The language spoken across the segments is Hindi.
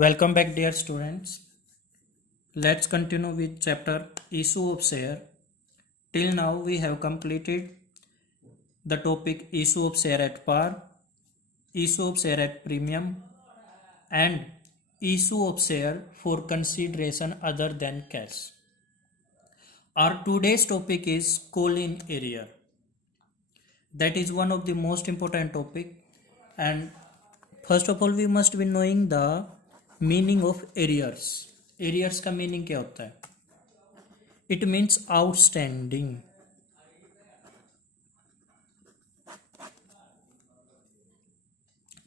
Welcome back, dear students. Let's continue with chapter Issue of Share. Till now, we have completed the topic Issue of Share at par, Issue of Share at premium, and Issue of Share for consideration other than cash. Our today's topic is call in arrear. That is one of the most important topic, and first of all we must be knowing the meaning of arrears. Arrears का मीनिंग क्या होता है? It means outstanding.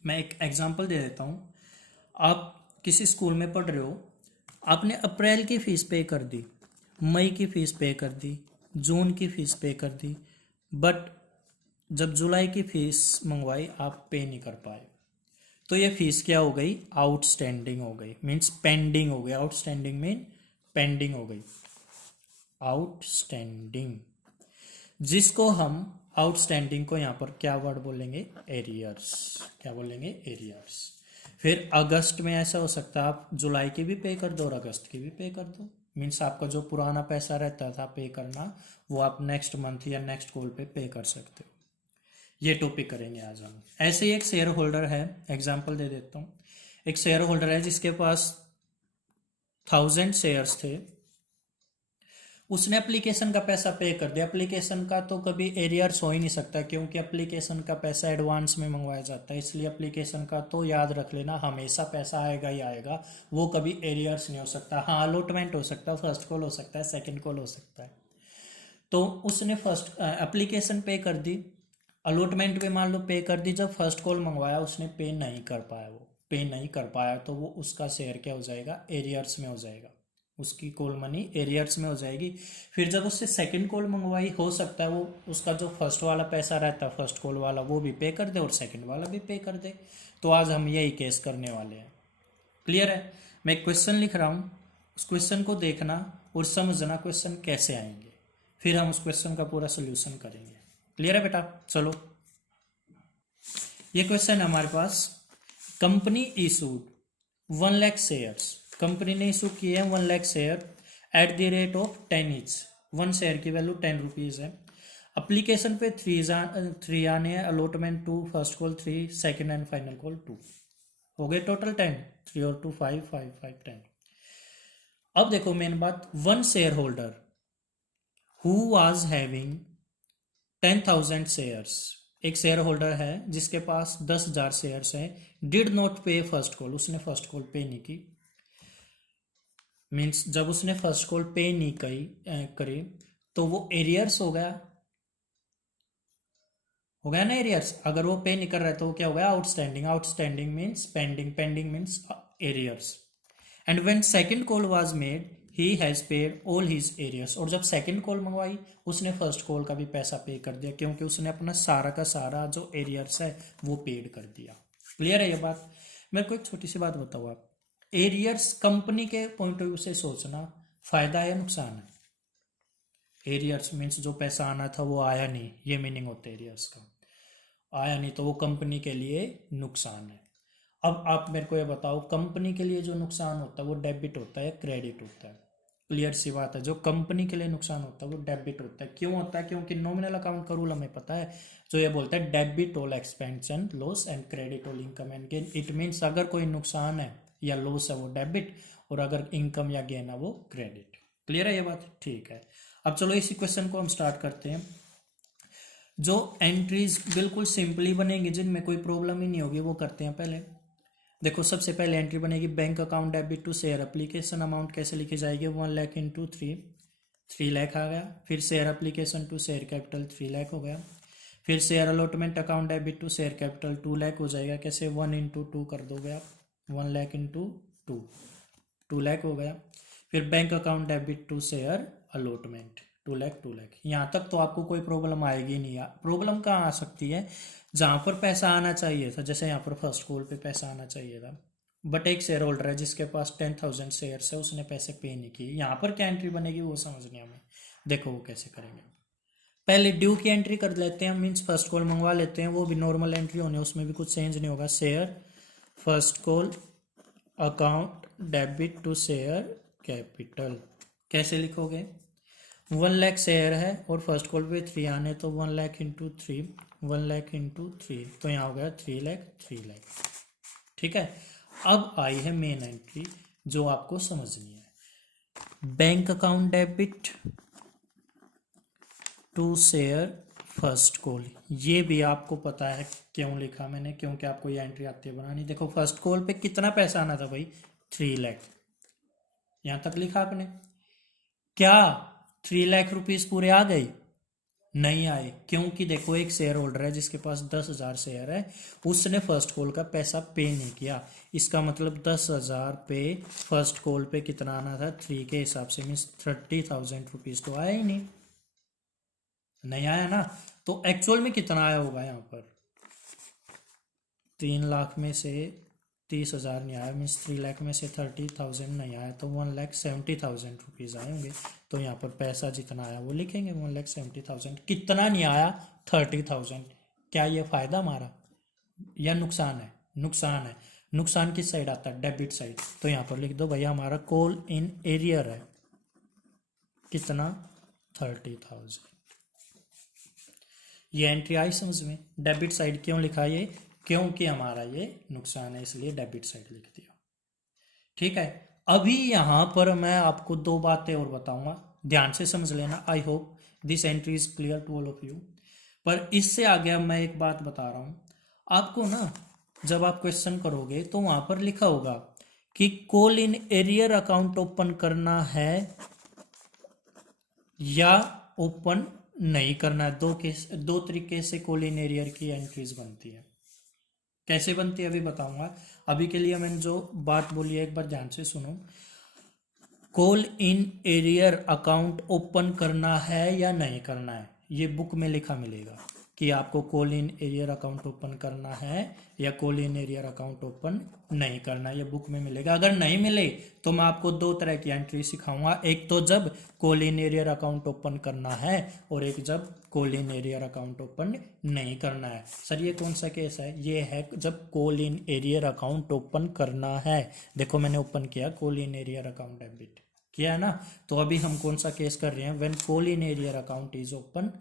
मैं एक एग्जांपल दे देता हूँ. आप किसी स्कूल में पढ़ रहे हो, आपने अप्रैल की फ़ीस पे कर दी, मई की फ़ीस पे कर दी, जून की फ़ीस पे कर दी, बट जब जुलाई की फ़ीस मंगवाई आप पे नहीं कर पाए, तो ये फ़ीस क्या हो गई? आउटस्टैंडिंग हो गई. मीन्स पेंडिंग हो गई. आउटस्टैंडिंग मीन पेंडिंग हो गई. आउटस्टैंडिंग, जिसको हम आउटस्टैंडिंग को यहाँ पर क्या वर्ड बोलेंगे? एरियर्स. क्या बोलेंगे? एरियर्स. फिर अगस्त में ऐसा हो सकता है आप जुलाई की भी पे कर दो और अगस्त की भी पे कर दो. मीन्स आपका जो पुराना पैसा रहता था पे करना, वो आप नेक्स्ट मंथ या नेक्स्ट कॉल पे कर सकते हो. ये टॉपिक करेंगे आज हम. ऐसे ही एक शेयर होल्डर है, एग्जाम्पल दे देता हूँ. एक शेयर होल्डर है जिसके पास 1000 शेयर्स थे. उसने एप्लीकेशन का पैसा पे कर दिया. एप्लीकेशन का तो कभी एरियर्स हो ही नहीं सकता, क्योंकि एप्लीकेशन का पैसा एडवांस में मंगवाया जाता है. इसलिए एप्लीकेशन का तो याद रख लेना, हमेशा पैसा आएगा ही आएगा, वो कभी एरियर्स नहीं हो सकता. हाँ, अलॉटमेंट हो सकता है, फर्स्ट कॉल हो सकता है, सेकंड कॉल हो सकता है. तो उसने फर्स्ट एप्लीकेशन पे कर दी, अलॉटमेंट पे मान लो पे कर दी. जब फर्स्ट कॉल मंगवाया उसने पे नहीं कर पाया, वो पे नहीं कर पाया, तो वो उसका शेयर क्या हो जाएगा? एरियर्स में हो जाएगा. उसकी कॉल मनी एरियर्स में हो जाएगी. फिर जब उससे सेकंड कॉल मंगवाई, हो सकता है वो उसका जो फर्स्ट वाला पैसा रहता है फर्स्ट कॉल वाला, वो भी पे कर दे और सेकंड वाला भी पे कर दे. तो आज हम यही केस करने वाले हैं. क्लियर है? मैं एक क्वेश्चन लिख रहा हूँ, उस क्वेश्चन को देखना और समझना क्वेश्चन कैसे आएंगे, फिर हम उस क्वेश्चन का पूरा सोल्यूशन करेंगे. क्लियर है बेटा? चलो, ये क्वेश्चन है हमारे पास. Company issued 1 lakh shares. Company ने इशू किए हैं 1 lakh share at the rate of 10 each. 1 share की वैल्यू 10 रुपीज है. अप्लीकेशन पे 3 आने हैं. Allotment 2, first call 3, second and final call 2. हो गए टोटल 10. 3 और 2 5, 5 5 10. अब देखो मेन बात, 1 share holder who was having 10,000 shares. एक शेयर होल्डर है जिसके पास 10,000 शेयर्स हैं. डिड नॉट पे फर्स्ट कॉल. उसने फर्स्ट कॉल पे नहीं की. मीन्स जब उसने फर्स्ट कॉल पे नहीं करी तो वो एरियर्स हो गया. हो गया ना एरियर्स. अगर वो पे नहीं कर रहा है तो वो क्या हो गया? Outstanding. Outstanding means pending. Pending means arrears. And when second call was made he has paid all his arrears. और जब सेकंड कॉल मंगवाई उसने फर्स्ट कॉल का भी पैसा पे कर दिया, क्योंकि उसने अपना सारा का सारा जो एरियर्स है वो पेड कर दिया. क्लियर है ये बात? मेरे को एक छोटी सी बात बताओ आप. एरियर्स कंपनी के पॉइंट ऑफ व्यू से सोचना, फायदा है या नुकसान है? एरियर्स मीन्स जो पैसा आना था वो आया नहीं, ये मीनिंग होता है एरियर्स का. आया नहीं तो वो कंपनी के लिए नुकसान है. अब आप मेरे को ये बताओ, कंपनी के लिए जो नुकसान होता है वो डेबिट होता है या क्रेडिट होता है? क्लियर सी बात है, जो कंपनी के लिए नुकसान होता है वो डेबिट होता है. क्यों होता है? क्योंकि नॉमिनल अकाउंट का रूल हमें पता है, जो ये बोलता है debit all expense and loss and credit all income and gain. It means अगर कोई नुकसान है या लॉस है वो डेबिट, और अगर इनकम या गेन है वो क्रेडिट. क्लियर है ये बात? ठीक है. अब चलो इसी क्वेश्चन को हम स्टार्ट करते हैं. जो एंट्रीज बिल्कुल सिंपली बनेंगी, जिनमें कोई प्रॉब्लम ही नहीं होगी, वो करते हैं पहले. देखो, सबसे पहले एंट्री बनेगी bank account debit to share. Application amount कैसे लिखी जाएगी? 1 लाख इंटू 3, 3 लाख आ गया. फिर share application to share capital 3 lakh हो गया. फिर share allotment account debit to share capital 2 lakh हो जाएगा. कैसे? 1 इंटू 2 कर दोगे आप, 1 लाख इंटू 2, 2 लाख हो गया. फिर bank account debit to share allotment 2 lakh 2 lakh. यहाँ तक तो आपको कोई प्रॉब्लम आएगी नहीं. प्रॉब्लम कहाँ आ सकती है? जहाँ पर पैसा आना चाहिए था, जैसे यहाँ पर फर्स्ट कॉल पे पैसा आना चाहिए था, बट एक शेयर होल्डर है जिसके पास 10,000 शेयर्स है, उसने पैसे पे नहीं किए. यहाँ पर क्या एंट्री बनेगी वो समझनी हमें. देखो वो कैसे करेंगे. पहले ड्यू की एंट्री कर लेते हैं. मीन्स फर्स्ट कॉल मंगवा लेते हैं, वो भी नॉर्मल एंट्री होने, उसमें भी कुछ चेंज नहीं होगा. Share first call account debit to share capital. कैसे लिखोगे? 1 लाख शेयर है और फर्स्ट कॉल पे 3 आने, तो 1 लाख इंटू 3, 1 लाख इंटू 3, तो यहाँ हो गया 3 लाख 3 लाख। ठीक है, अब आई है मेन एंट्री जो आपको समझनी है। Bank account debit to share first call. ये भी आपको पता है क्यों लिखा मैंने, क्योंकि आपको ये एंट्री आती है बनानी। देखो फर्स्ट कॉल पे कितना पैसा आना था भाई? 3 लाख। यहां तक लिखा आपने। क्या 3 लाख रुपीज पूरे आ गए? नहीं आए, क्योंकि देखो एक शेयर होल्डर है जिसके पास 10,000 शेयर है, उसने फर्स्ट कॉल का पैसा पे नहीं किया। इसका मतलब 10,000 पे फर्स्ट कॉल पे कितना आना था? 3 के हिसाब से मीन्स 30,000 रुपीज तो आया ही नहीं, नहीं आया ना। तो एक्चुअल में कितना आया होगा यहाँ पर? 3 लाख में से 30,000 नहीं आया, मीन्स 3 लाख में से 30,000 नहीं आया, तो 1,70,000 रुपीज आए होंगे। तो यहाँ पर पैसा जितना आया वो लिखेंगे 1,70,000। कितना नहीं आया? 30,000। क्या ये फायदा हमारा या नुकसान है? नुकसान है। नुकसान किस साइड आता है? Debit side. तो यहाँ पर लिख दो भैया हमारा कॉल इन एरियर है कितना? 30,000। ये एंट्री आई समझ में? डेबिट साइड क्यों लिखा ये? क्योंकि हमारा ये नुकसान है, इसलिए डेबिट साइड लिख दिया। ठीक है, अभी यहां पर मैं आपको 2 बातें और बताऊंगा, ध्यान से समझ लेना। I hope this entry is clear to all of you. पर इससे आगे मैं एक बात बता रहा हूं आपको ना, जब आप क्वेश्चन करोगे तो वहां पर लिखा होगा कि call in arrear account open करना है या ओपन नहीं करना है। 2 तरीके से कॉल इन एरियर की एंट्रीज बनती है। कैसे बनती है अभी बताऊंगा। अभी के लिए मैंने जो बात बोली है एक बार ध्यान से सुनो। Call in arrear account open करना है या नहीं करना है, ये बुक में लिखा मिलेगा कि आपको call in arrear account open करना है या call in arrear account open नहीं करना है, ये बुक में मिलेगा। अगर नहीं मिले तो मैं आपको 2 तरह की एंट्री सिखाऊंगा, एक तो जब call in arrear account open करना है और एक जब call in arrear account open नहीं करना है। सर ये कौन सा केस है? ये है जब call in arrear account open करना है। देखो मैंने ओपन किया call in arrear account debit किया है ना। तो अभी हम कौन सा केस कर रहे हैं? When call in arrear account is open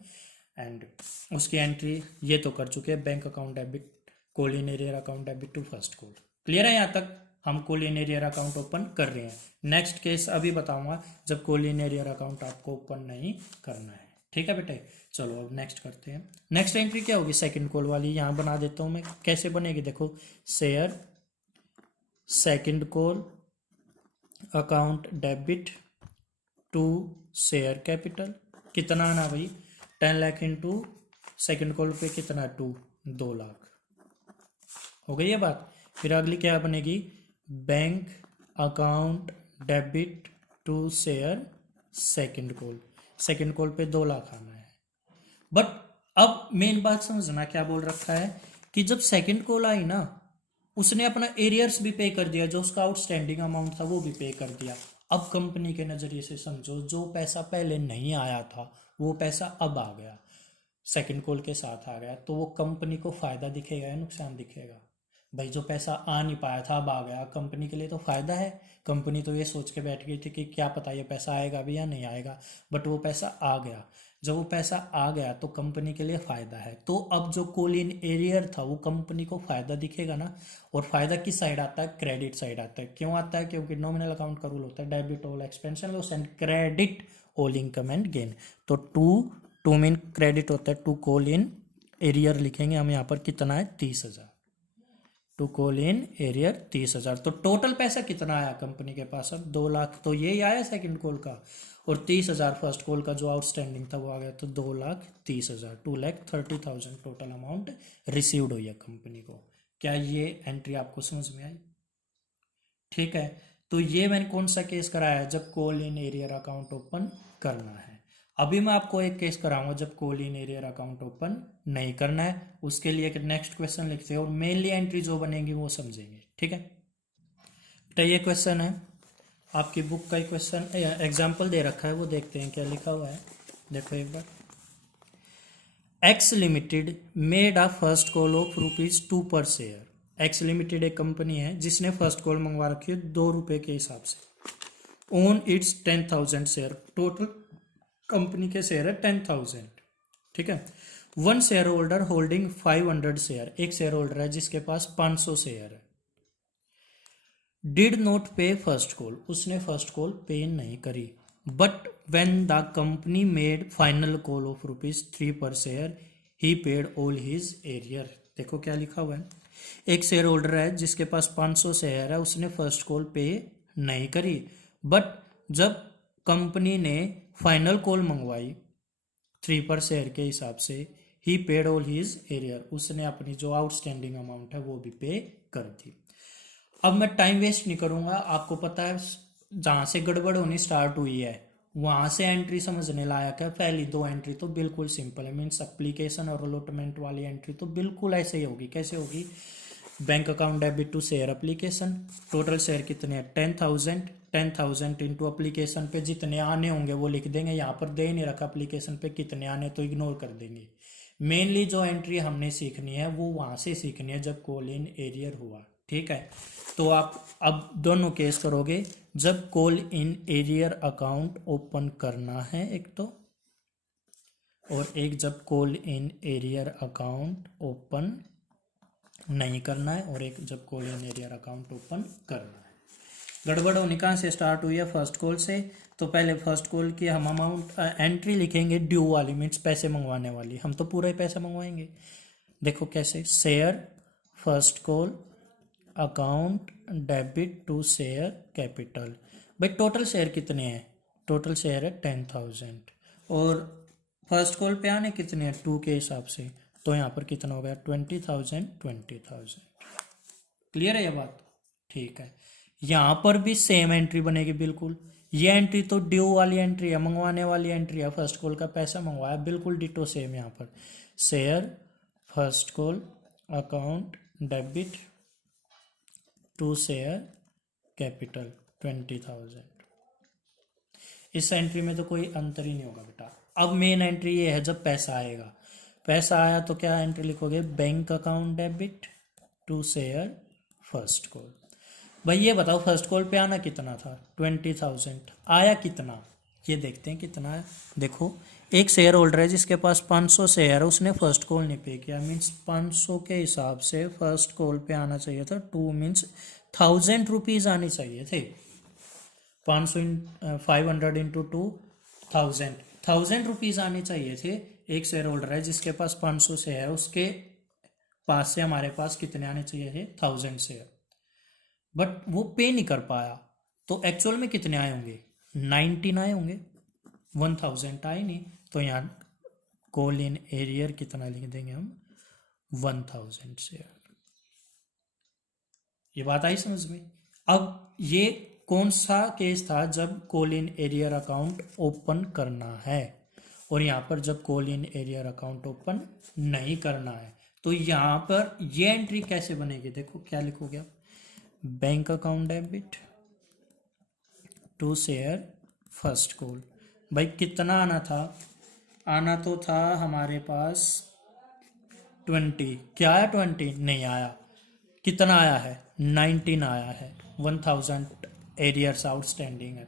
and उसकी एंट्री ये तो कर चुके हैं, bank account debit call in arrear account debit to first call. Clear है? यहाँ तक हम call in arrear account open कर रहे हैं। नेक्स्ट केस अभी बताऊंगा जब कॉल इन एरियर अकाउंट आपको ओपन नहीं करना है। ठीक है बेटे, चलो अब नेक्स्ट करते हैं। नेक्स्ट एंट्री क्या होगी? सेकंड कॉल वाली। यहाँ बना देता हूँ मैं, कैसे बनेगी देखो। Share second call account debit to share capital. कितना आना भाई? 10 लाख इंटू सेकेंड कॉल पे कितना? 2 लाख। हो गई ये बात। फिर अगली क्या बनेगी? Bank account debit to share second call. Second call पे 2 लाख आना है। बट अब मेन बात समझना क्या बोल रखा है कि जब सेकेंड कॉल आई ना, उसने अपना एरियर्स भी पे कर दिया, जो उसका आउटस्टैंडिंग अमाउंट था वो भी पे कर दिया। अब कंपनी के नजरिए से समझो, जो पैसा पहले नहीं आया था वो पैसा अब आ गया, सेकंड कॉल के साथ आ गया, तो वो कंपनी को फायदा दिखेगा या नुकसान दिखेगा? भाई जो पैसा आ नहीं पाया था अब आ गया, कंपनी के लिए तो फायदा है। कंपनी तो ये सोच के बैठ गई थी कि क्या पता ये पैसा आएगा भी या नहीं आएगा, बट वो पैसा आ गया। जब वो पैसा आ गया तो कंपनी के लिए फायदा है। तो अब जो कॉल इन एरियर था वो कंपनी को फायदा दिखेगा ना। और फायदा किस साइड आता है? क्रेडिट साइड आता है। क्यों आता है? क्योंकि नॉमिनल अकाउंट का रूल होता है debit all expansion loss and credit all income and gain. तो टू मीन क्रेडिट होता है, टू कॉल इन एरियर लिखेंगे हम यहाँ पर। कितना है? 30,000। To call in arrear 30,000। तो टोटल पैसा कितना आया कंपनी के पास? अब 2 लाख तो यही आया सेकंड कॉल का, और 30,000 फर्स्ट कॉल का जो आउटस्टैंडिंग था वो आ गया। तो 2,30,000, 2,30,000 टोटल अमाउंट रिसीव्ड हुई है कंपनी को। क्या ये एंट्री आपको समझ में आई? ठीक है, तो ये मैंने कौन सा केस कराया? जब call in arrear account open करना है। अभी मैं आपको एक केस कराऊंगा जब call in arrear account open नहीं करना है। उसके लिए एक नेक्स्ट क्वेश्चन लिखते हैं और मेनली एंट्री जो बनेंगी वो समझेंगे। ठीक है, तो ये क्वेश्चन है आपकी बुक का ही क्वेश्चन, एग्जाम्पल दे रखा है, वो देखते हैं क्या लिखा हुआ है। देखो एक बार। X limited made a first call of ₹2 per share X limited एक कंपनी है जिसने फर्स्ट कॉल मंगवा रखी है 2 रुपए के हिसाब से, own it's 10,000 share, total company के शेयर है 10,000, ठीक है। One share holder holding 500 share, एक शेयर होल्डर है जिसके पास 500 शेयर है। डिड नॉट पे फर्स्ट कॉल, उसने फर्स्ट कॉल पे नहीं करी, but when the company made final call of ₹3 पर शेयर ही पेड ऑल हिज एरियर। देखो क्या लिखा हुआ है, एक शेयर होल्डर है जिसके पास 500 शेयर है, उसने फर्स्ट कॉल पे नहीं करी, बट जब कंपनी ने फाइनल कॉल मंगवाई 3 पर शेयर के हिसाब से, ही पेड ऑल हिज एरियर, उसने अपनी जो आउटस्टैंडिंग अमाउंट है वो भी पे कर दी। अब मैं टाइम वेस्ट नहीं करूंगा, आपको पता है जहां से गड़बड़ होनी स्टार्ट हुई है वहां से एंट्री समझने लायक है। पहली 2 एंट्री तो बिल्कुल सिंपल है, मीन्स एप्लीकेशन और अलॉटमेंट वाली एंट्री तो बिल्कुल ऐसे ही होगी। कैसे होगी, bank account debit to share application, total share कितने हैं 10,000, 10,000 इंटू एप्लीकेशन पे जितने आने होंगे वो लिख देंगे, यहाँ पर दे नहीं रखा एप्लीकेशन पे कितने आने तो इग्नोर कर देंगे। मेनली जो एंट्री हमने सीखनी है वो वहां से सीखनी है जब कॉल इन एरियर हुआ, ठीक है। तो आप अब दोनों केस करोगे, जब call in arrear account open करना है एक तो, और एक जब call in arrear account open नहीं करना है, और एक जब call in arrear account open करना है। गड़बड़ होने कहाँ से स्टार्ट हुई है, फर्स्ट कॉल से। तो पहले फर्स्ट कॉल की हम अमाउंट एंट्री लिखेंगे ड्यू वाली, मीन्स पैसे मंगवाने वाली, हम तो पूरा ही पैसा मंगवाएंगे। देखो कैसे, share first call account debit to share capital. भाई टोटल शेयर कितने हैं, टोटल शेयर है 10,000, और फर्स्ट कॉल पे आने कितने हैं 2 के हिसाब से, तो यहाँ पर कितना हो गया 20,000, 20,000। क्लियर है ये बात, ठीक है। यहाँ पर भी सेम एंट्री बनेगी बिल्कुल, ये एंट्री तो ड्यू वाली एंट्री है, मंगवाने वाली एंट्री है, फर्स्ट कॉल का पैसा मंगवाया, बिल्कुल डिटो सेम। यहाँ पर share first call account debit to share capital 20,000, इस एंट्री में तो कोई अंतर ही नहीं होगा बेटा। अब मेन एंट्री ये है जब पैसा आएगा, पैसा आया तो क्या एंट्री लिखोगे, bank account debit to share first call. भाई ये बताओ फर्स्ट कॉल पे आना कितना था 20,000, आया कितना ये देखते हैं कितना है। देखो एक शेयर होल्डर है जिसके पास 500 शेयर है, उसने फर्स्ट कॉल नहीं पे किया, मीन्स 500 के हिसाब से फर्स्ट कॉल पे आना चाहिए था 2, मीन्स 1,000 रुपीज आनी चाहिए थे। 500 इंटू 2 1,000 रुपीज आने चाहिए थे। एक शेयर होल्डर है जिसके पास 500 शेयर है, उसके पास से हमारे पास कितने आने चाहिए थे 1,000 शेयर, बट वो पे नहीं कर पाया, तो एक्चुअल में कितने आए होंगे 19 आए होंगे, 1,000 आए नहीं। तो यहाँ कॉल इन एरियर कितना लिख देंगे हम 1,000 शेयर। ये बात आई समझ में। अब ये कौन सा केस था, जब call in arrear account open करना है, और यहाँ पर जब call in arrear account open नहीं करना है। तो यहाँ पर ये एंट्री कैसे बनेगी, देखो क्या लिखोगे आप, bank account debit to share first call. भाई कितना आना था, आना तो था हमारे पास 20, क्या आया 20 नहीं आया, कितना आया है 19 आया है, 1,000 एरियर्स आउटस्टैंडिंग है।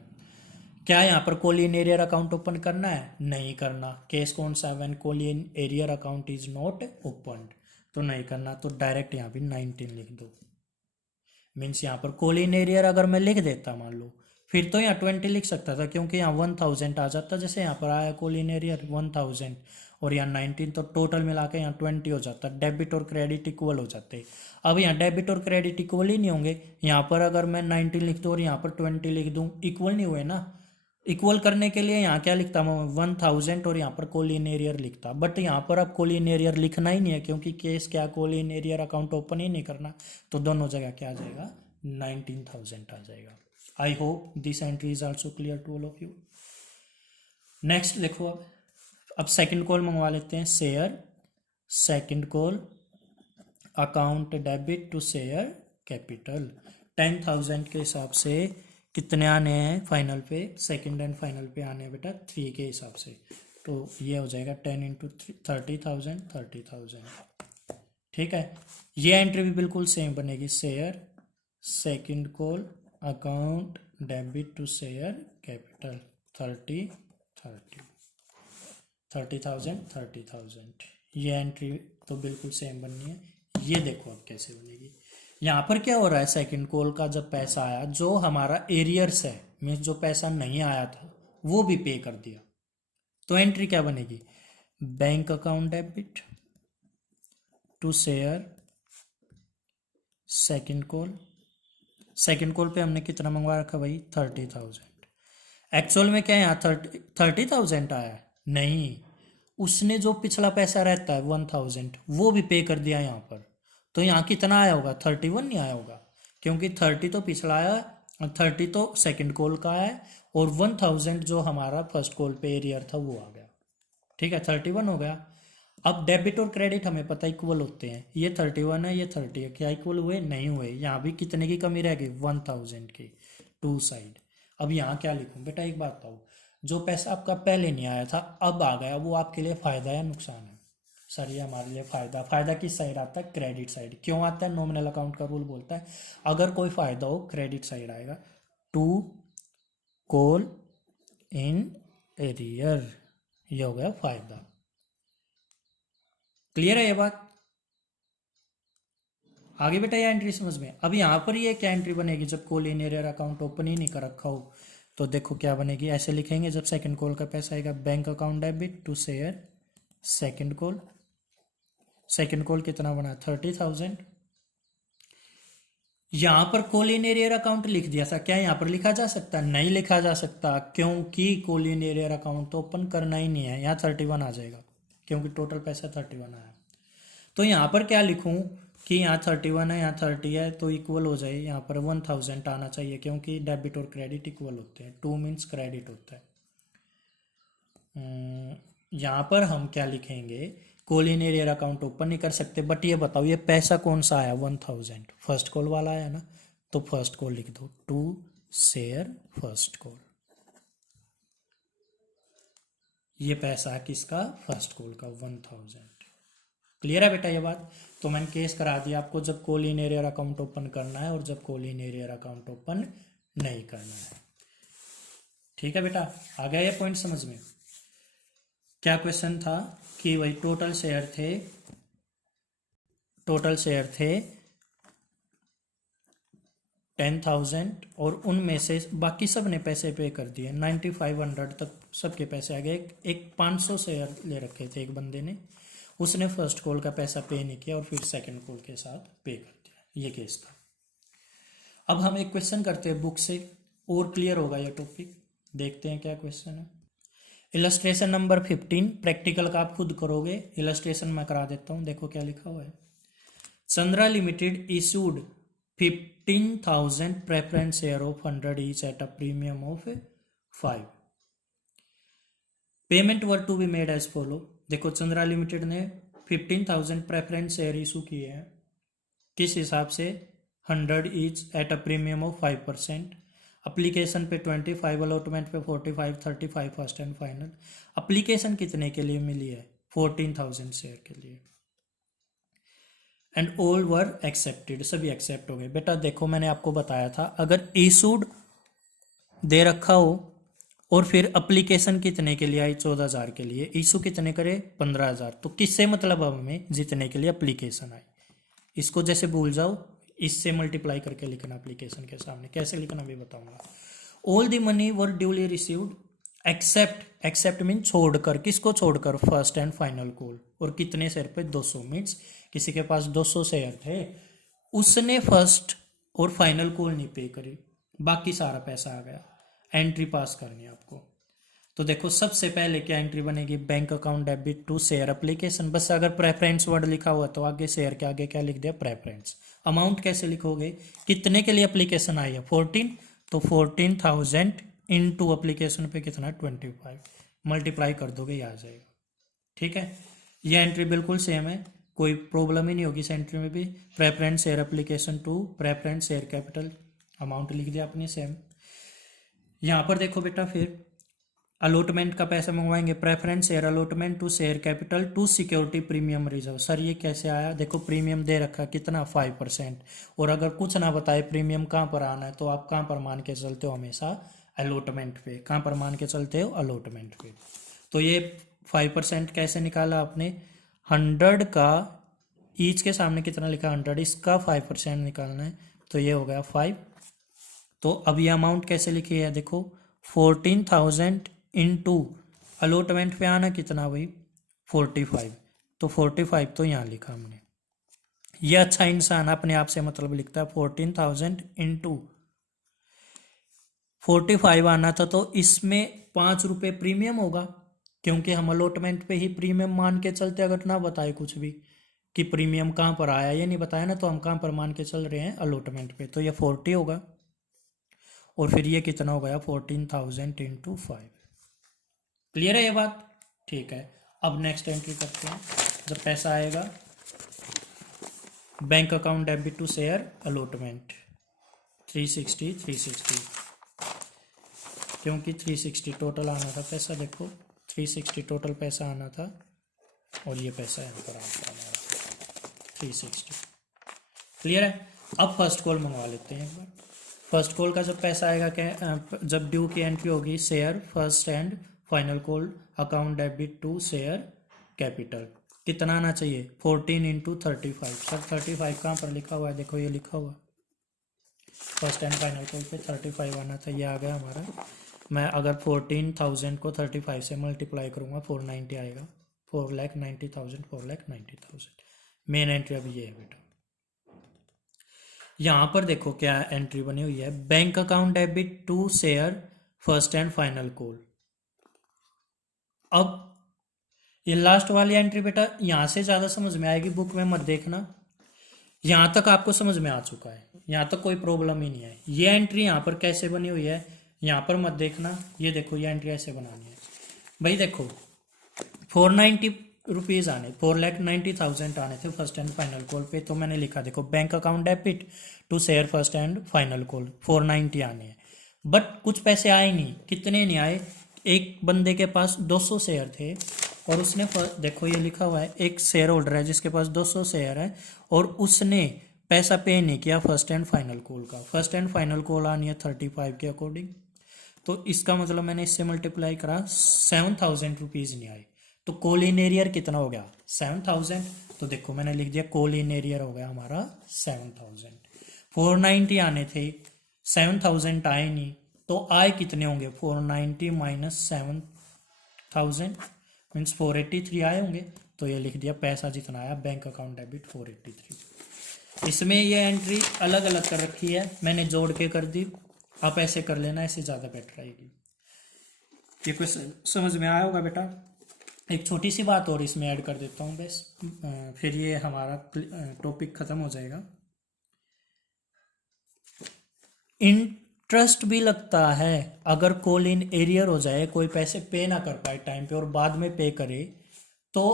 क्या यहाँ पर call in arrear account open करना है, नहीं करना। केस कौन सा है, when call in arrear account is not open, तो नहीं करना, तो डायरेक्ट यहाँ भी 19 लिख दो। मीन्स यहाँ पर कॉल इन एरियर अगर मैं लिख देता मान लो, फिर तो यहाँ 20 लिख सकता था क्योंकि यहाँ 1,000 आ जाता, जैसे यहाँ पर आया कॉल इन एरियर 1,000 और यहाँ 19, तो टोटल मिला के यहाँ 20 हो जाता, डेबिट और क्रेडिट इक्वल हो जाते। अब यहाँ डेबिट और क्रेडिट इक्वल ही नहीं होंगे, यहाँ पर अगर मैं 19 लिख दूँ और यहाँ पर 20 लिख दूँ, इक्वल नहीं हुए ना। इक्वल करने के लिए यहाँ क्या लिखता मैं 1,000 और यहाँ पर कॉल इन एरियर लिखता, बट यहाँ पर अब कॉल इन एरियर लिखना ही नहीं है क्योंकि केस क्या, call in arrear account open ही नहीं करना, तो दोनों जगह क्या आ जाएगा 19,000 आ जाएगा। I hope this entry is also clear to all of you. Next देखो, अब सेकंड कॉल मंगवा लेते हैं, share second call account debit to share capital 10,000 के हिसाब से कितने आने हैं फाइनल पे, सेकंड एंड फाइनल पे आने हैं बेटा 3 के हिसाब से, तो ये हो जाएगा 10 इंटू 30,000, 30,000 ठीक है, ये एंट्री भी बिल्कुल सेम बनेगी, share second call account debit to share capital 30,000 ये एंट्री तो बिल्कुल सेम बननी है। ये देखो अब कैसे बनेगी। यहाँ पर क्या हो रहा है, सेकंड कॉल का जब पैसा आया, जो हमारा एरियर्स है मीन्स जो पैसा नहीं आया था वो भी पे कर दिया, तो एंट्री क्या बनेगी, bank account debit to share second call पे हमने कितना मंगवा रखा भाई, 30,000। एक्चुअल में क्या है यहाँ 30,000 आया है? नहीं, उसने जो पिछला पैसा रहता है 1,000 वो भी पे कर दिया यहाँ पर, तो यहाँ कितना आया होगा, 31 नहीं आया होगा, क्योंकि 30 तो पिछला आया और 30 तो सेकंड कॉल का है, और 1,000 जो हमारा फर्स्ट कॉल पे एरियर था वो आ गया। ठीक है, 31 हो गया। अब डेबिट और क्रेडिट हमें पता इक्वल होते हैं, ये 31 है ये 30 है, क्या इक्वल हुए, नहीं हुए। यहाँ भी कितने की कमी रह गई, 1,000 की, टू साइड। अब यहाँ क्या लिखूं बेटा, एक बात बताओ, जो पैसा आपका पहले नहीं आया था अब आ गया, वो आपके लिए फायदा या नुकसान है? सर ये हमारे लिए फायदा किस साइड आता है, क्रेडिट साइड। क्यों आता है, नॉमिनल अकाउंट का रूल बोलता है अगर कोई फायदा हो क्रेडिट साइड आएगा। टू कॉल इन एरियर, ये हो गया फायदा। क्लियर है ये बात, आगे बेटा ये एंट्री समझ में। अब यहाँ पर ये क्या एंट्री बनेगी, जब call in arrear account open ही नहीं कर रखा हो, तो देखो क्या बनेगी, ऐसे लिखेंगे, जब सेकंड कॉल का पैसा आएगा bank account debit to share second call कितना बना, 30,000। यहां पर कॉल इन एरियर अकाउंट लिख दिया था, क्या यहां पर लिखा जा सकता है, नहीं लिखा जा सकता, क्योंकि कॉल इन एरियर अकाउंट तो ओपन करना ही नहीं है, यहाँ 31 आ जाएगा क्योंकि टोटल पैसा 31 आया। तो यहाँ पर क्या लिखूं कि यहाँ 31 है यहाँ 30 है, तो इक्वल हो जाए, यहाँ पर 1,000 आना चाहिए, क्योंकि डेबिट और क्रेडिट इक्वल होते हैं, 2 मीन्स क्रेडिट होता है। यहाँ पर हम क्या लिखेंगे, call in arrear account open नहीं कर सकते, बट ये बताओ ये पैसा कौन सा आया, 1,000 फर्स्ट कॉल वाला आया ना, तो फर्स्ट कॉल लिख दो, टू शेयर फर्स्ट कॉल, ये पैसा किसका, फर्स्ट कॉल का 1,000। क्लियर है बेटा ये बात। तो मैंने केस करा दिया आपको, जब call in arrear account open करना है और जब call in arrear account open नहीं करना है। ठीक है बेटा, आ गया ये पॉइंट समझ में। क्या क्वेश्चन था कि भाई टोटल शेयर थे 10,000 और उनमें से बाकी सब ने पैसे पे कर दिए, 9,500 तक सबके पैसे आ गए। एक 500 शेयर ले रखे थे एक बंदे ने, उसने फर्स्ट कॉल का पैसा पे नहीं किया और फिर सेकंड कॉल के साथ पे कर दिया, ये केस था। अब हम एक क्वेश्चन करते हैं बुक से, और क्लियर होगा ये टॉपिक। देखते हैं क्या क्वेश्चन है। इलस्ट्रेशन नंबर 15, प्रैक्टिकल का आप खुद करोगे, इलस्ट्रेशन मैं करा देता हूं। देखो क्या लिखा हुआ है, Chandra limited issued 15,000 preference share of 100 each at a premium of 5। Payment were to be made as follow. देखो चंद्रा लिमिटेड ने 15,000 प्रेफरेंस शेयर इशू किए हैं, किस हिसाब से, 100 each at a premium of 5%। Application पे 25, अलॉटमेंट पे 45, 35 फर्स्ट एंड फाइनल। अप्लीकेशन कितने के लिए मिली है, 14,000 शेयर के लिए। एंड ऑल वर एक्सेप्टेड, सभी एक्सेप्ट हो गए। बेटा देखो मैंने आपको बताया था, अगर इशूड दे रखा हो और फिर अप्लीकेशन कितने के लिए आई, 14,000 के लिए, इशू कितने करे, 15,000, तो किससे मतलब अब हमें, जितने के लिए अप्लीकेशन आई। इसको जैसे भूल जाओ, इससे मल्टीप्लाई करके लिखना एप्लीकेशन के सामने, कैसे लिखना भी बताऊंगा। All the money were duly received accept mean छोड़कर, किसको छोड़कर, फर्स्ट एंड फाइनल कॉल। और कितने शेयर पे, 200 मीन्स किसी के पास 200 शेयर थे, उसने फर्स्ट और फाइनल कॉल नहीं पे करी, बाकी सारा पैसा आ गया। एंट्री पास करनी है आपको। तो देखो सबसे पहले क्या एंट्री बनेगी, bank account debit to share application. बस अगर प्रेफरेंस वर्ड लिखा हुआ तो आगे शेयर के आगे क्या लिख दिया, प्रेफरेंस। अमाउंट कैसे लिखोगे, कितने के लिए एप्लीकेशन आई है, 14, तो 14,000 इनटू एप्लीकेशन पे कितना, 25, मल्टीप्लाई कर दोगे ये आ जाएगा। ठीक है, ये एंट्री बिल्कुल सेम है, कोई प्रॉब्लम ही नहीं होगी इस एंट्री में भी। Preference share application to preference share capital, amount लिख दिया अपनी सेम। यहां पर देखो बेटा, फिर अलॉटमेंट का पैसा मंगवाएंगे, preference share allotment to share capital to security premium reserve. Sir ये कैसे आया? देखो प्रीमियम दे रखा कितना 5%, और अगर कुछ ना बताए प्रीमियम कहाँ पर आना है तो आप कहाँ पर मान के चलते हो? हमेशा अलॉटमेंट पे। कहाँ पर मान के चलते हो? अलॉटमेंट पे। तो ये 5% कैसे निकाला आपने? 100 का ईच के सामने कितना लिखा? 100, इसका 5% निकालना है, तो ये हो गया 5। तो अब ये अमाउंट कैसे लिखी है? देखो 14,000 इंटू अलॉटमेंट पे आना कितना भाई? 45। तो 45 तो यहाँ लिखा हमने। ये अच्छा इंसान अपने आप से मतलब लिखता है। 14,000 इंटू 45 आना था, तो इसमें 5 रुपये प्रीमियम होगा, क्योंकि हम अलॉटमेंट पे ही प्रीमियम मान के चलते। अगर ना बताए कुछ भी कि प्रीमियम कहाँ पर आया, ये नहीं बताया ना, तो हम कहाँ पर मान के चल रहे हैं? अलॉटमेंट पे। तो ये 40 होगा, और फिर ये कितना हो गया? 14,000 इंटू 5। क्लियर है ये बात? ठीक है। अब नेक्स्ट एंट्री करते हैं। जब पैसा आएगा bank account debit to share allotment 360, क्योंकि 360 टोटल आना था पैसा। देखो 360 टोटल पैसा आना था, और ये पैसा यहाँ पर आता है हमारा 360। क्लियर है? अब फर्स्ट कॉल मंगवा लेते हैं एक बार। फर्स्ट कॉल का जब पैसा आएगा, क्या जब ड्यू की एंट्री होगी, share first and final call account debit to share capital, कितना आना चाहिए? 14 इंटू 35। सर 35 कहाँ पर लिखा हुआ है? देखो ये लिखा हुआ फर्स्ट एंड फाइनल कॉल पे 35 आना था, ये आ गया हमारा। मैं अगर 14,000 को 35 से मल्टीप्लाई करूँगा 490 आएगा। 4,90,000, 4,90,000। मेन एंट्री अब ये है बेटा। यहाँ पर देखो क्या एंट्री बनी हुई है, bank account debit to share first and final call. अब ये लास्ट वाली एंट्री बेटा यहाँ से ज़्यादा समझ में आएगी, बुक में मत देखना। यहाँ तक आपको समझ में आ चुका है, यहाँ तक कोई प्रॉब्लम ही नहीं है। ये एंट्री यहाँ पर कैसे बनी हुई है यहाँ पर मत देखना। ये देखो ये एंट्री ऐसे बनानी है भाई। देखो 490 रुपीज़ आने, 4,90,000 आने थे फर्स्ट एंड फाइनल कॉल पे। तो मैंने लिखा देखो bank account debit to share first and final call 490 आने हैं। बट कुछ पैसे आए नहीं। कितने नहीं आए? एक बंदे के पास 200 शेयर थे, और उसने देखो ये लिखा हुआ है, एक शेयर होल्डर है जिसके पास 200 शेयर है, और उसने पैसा पे नहीं किया फर्स्ट एंड फाइनल कॉल का। फर्स्ट एंड फाइनल कॉल आनी है 35 के अकॉर्डिंग। तो इसका मतलब मैंने इससे मल्टीप्लाई करा, 7,000 रुपीज़ नहीं आए। तो कॉल इन एरियर कितना हो गया? 7,000। तो देखो मैंने लिख दिया कॉल इन एरियर हो गया हमारा 7,000। 490 आने थे, 7,000 आए नहीं, तो आए कितने होंगे? 490 माइनस 7,000 मीन्स 483 आए होंगे। तो ये लिख दिया पैसा जितना आया बैंक अकाउंट डेबिट 483। इसमें ये एंट्री अलग अलग कर रखी है, मैंने जोड़ के कर दी। आप ऐसे कर लेना, ऐसे ज़्यादा बेटर रहेगी। ये कुछ समझ में आया होगा बेटा। एक छोटी सी बात और इसमें ऐड कर देता हूँ बस, फिर ये हमारा टॉपिक ख़त्म हो जाएगा। इंटरेस्ट भी लगता है अगर कॉल इन एरियर हो जाए, कोई पैसे पे ना कर पाए टाइम पे और बाद में पे करे। तो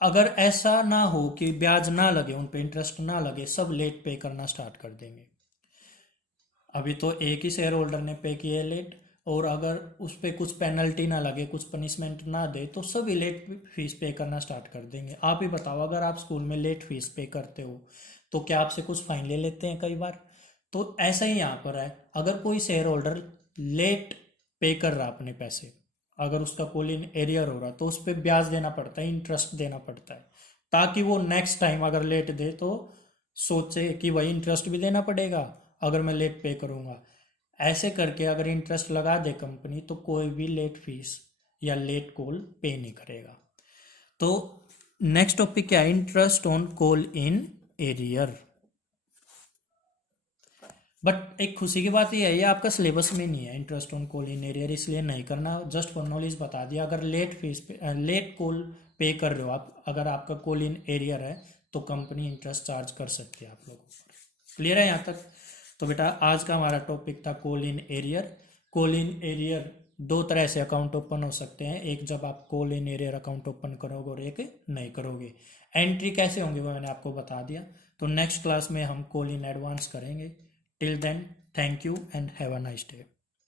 अगर ऐसा ना हो कि ब्याज ना लगे, उन पे इंटरेस्ट ना लगे, सब लेट पे करना स्टार्ट कर देंगे। अभी तो एक ही शेयर होल्डर ने पे किए लेट, और अगर उस पर कुछ पेनल्टी ना लगे, कुछ पनिशमेंट ना दे, तो सभी लेट फीस पे करना स्टार्ट कर देंगे। आप ही बताओ, अगर आप स्कूल में लेट फीस पे करते हो तो क्या आपसे कुछ फाइन ले लेते हैं कई बार? तो ऐसा ही यहाँ पर है, अगर कोई शेयर होल्डर लेट पे कर रहा अपने पैसे, अगर उसका कॉल इन एरियर हो रहा, तो उस पर ब्याज देना पड़ता है, इंटरेस्ट देना पड़ता है, ताकि वो नेक्स्ट टाइम अगर लेट दे तो सोचे कि भाई इंटरेस्ट भी देना पड़ेगा अगर मैं लेट पे करूँगा। ऐसे करके अगर इंटरेस्ट लगा दे कंपनी, तो कोई भी लेट फीस या लेट कॉल पे नहीं करेगा। तो नेक्स्ट टॉपिक क्या है? Interest on call in arrear. But एक खुशी की बात यह है, ये आपका सिलेबस में नहीं है interest on call in arrear, इसलिए नहीं करना। जस्ट फॉर नॉलेज बता दिया। अगर लेट फीस पे लेट कॉल पे कर रहे हो आप, अगर आपका कॉल इन एरियर है, तो कंपनी इंटरेस्ट चार्ज कर सकती है आप लोगों को। क्लियर है यहाँ तक? तो बेटा आज का हमारा टॉपिक था call in arrear. Call in arrear दो तरह से अकाउंट ओपन हो सकते हैं, एक जब आप call in arrear account open करोगे और एक नहीं करोगे। एंट्री कैसे होंगे वो मैंने आपको बता दिया। तो नेक्स्ट क्लास में हम कॉल इन एडवांस करेंगे। Till then, thank you and have a nice day.